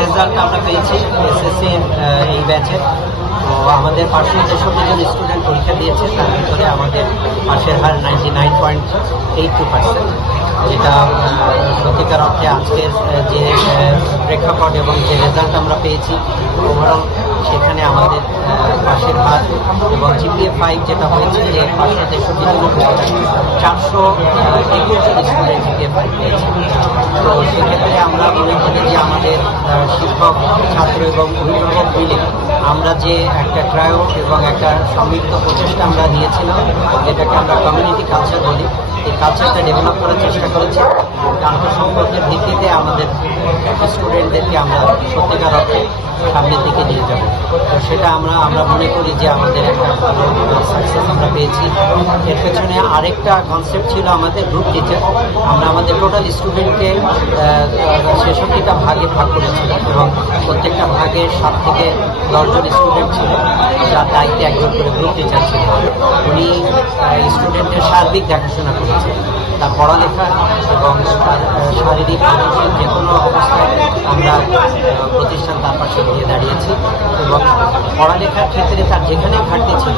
Result আমরা পেয়েছি SSC এই ব্যাচে তো আমাদের পাশে যেসব দুজন স্টুডেন্ট পরীক্ষা দিয়েছে, তার ভিতরে আমাদের পাশের হার ninety nine point eight two percent যেটা সত্যিকার অর্থে আজকের যে প্রেক্ষাপট এবং যে রেজাল্ট আমরা পেয়েছি ওভারঅল সেখানে আমাদের পাশের হার এবং জিপিএ ফাইভ যেটা হয়েছে যে পাঁচশো তেষট্টি চারশো একুশ স্টুডেন্ট জিপিএ ফাইভ পেয়েছে। তো সেক্ষেত্রে আমরা মনে করি যে আমাদের শিক্ষক, ছাত্র এবং অভিভাবক মিলে আমরা যে একটা ট্রায়ো এবং একটা সম্মিলিত প্রচেষ্টা আমরা নিয়েছিলাম যেটাকে আমরা কমিউনিটি কালচার বলি কালচারটা ডেভেলপ করার চেষ্টা করেছি। আন্তঃসম্পর্কের ভিত্তিতে আমাদের স্টুডেন্টদেরকে আমরা সত্যিকার অর্থে সামনের দিকে নিয়ে যাব। তো সেটা আমরা আমরা মনে করি যে আমাদের একটা সাকসেস আমরা পেয়েছি। এর পেছনে আরেকটা কনসেপ্ট ছিল আমাদের গ্রুপ টিচার আমরা আমাদের টোটাল স্টুডেন্টকে ছেষট্টিটা ভাগে ভাগ করেছিলাম এবং প্রত্যেকটা ভাগে সাত থেকে দশজন স্টুডেন্ট ছিল। দায়িত্বে একজন করে গ্রুপ টিচার ছিল উনি স্টুডেন্টের সার্বিক দেখাশোনা করেছেন। তার পড়ালেখা এবং শারীরিক যে কোনো অবস্থায় আমরা প্রতিষ্ঠান তার পাশে গিয়ে দাঁড়িয়েছি এবং পড়ালেখার ক্ষেত্রে তার যেখানে ঘাটতি ছিল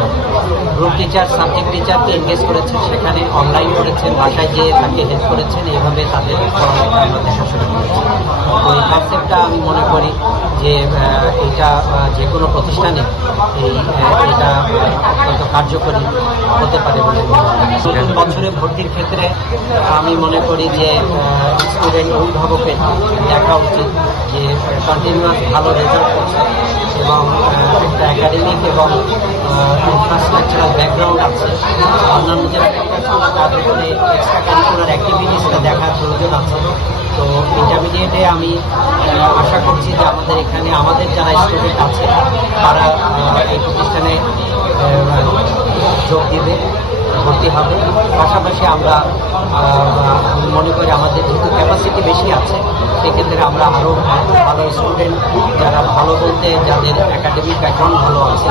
গ্রুপ টিচার সাবজেক্ট টিচারকে এনগেজ করেছেন, সেখানে অনলাইন করেছেন, বাসায় গিয়ে তাকে হেল্প করেছেন, এইভাবে তাদের পড়ালেখা আমরা দেখাশোনা করেছি। তো এই কনসেপ্টটা আমি মনে যে এটা যে কোনো প্রতিষ্ঠানে এই এটা অত্যন্ত কার্যকরী হতে পারে বলে নতুন বছরে ভর্তির ক্ষেত্রে আমি মনে করি যে স্টুডেন্ট অভিভাবকের দেখা উচিত যে কন্টিনিউয়াস ভালো রেজাল্ট করছে এবং একটা একাডেমিক এবং ইনফ্রাস্ট্রাকচারাল ব্যাকগ্রাউন্ড আছে। অন্যান্য যারা অ্যাক্টিভিটিসটা দেখার প্রয়োজন আছে। তো ইন্টারমিডিয়েটে আমি আশা করছি যে আমাদের এখানে, আমাদের যারা স্টুডেন্ট আছে, তারা এই প্রতিষ্ঠানে যোগ দিবে, ভর্তি হবে। পাশাপাশি আমরা আমি মনে করি আমাদের যেহেতু ক্যাপাসিটি বেশি আছে, সেক্ষেত্রে আমরা আরও ভালো স্টুডেন্ট যারা ভালো বলতে যাদের একাডেমিক ব্যাকগ্রাউন্ড ভালো আছে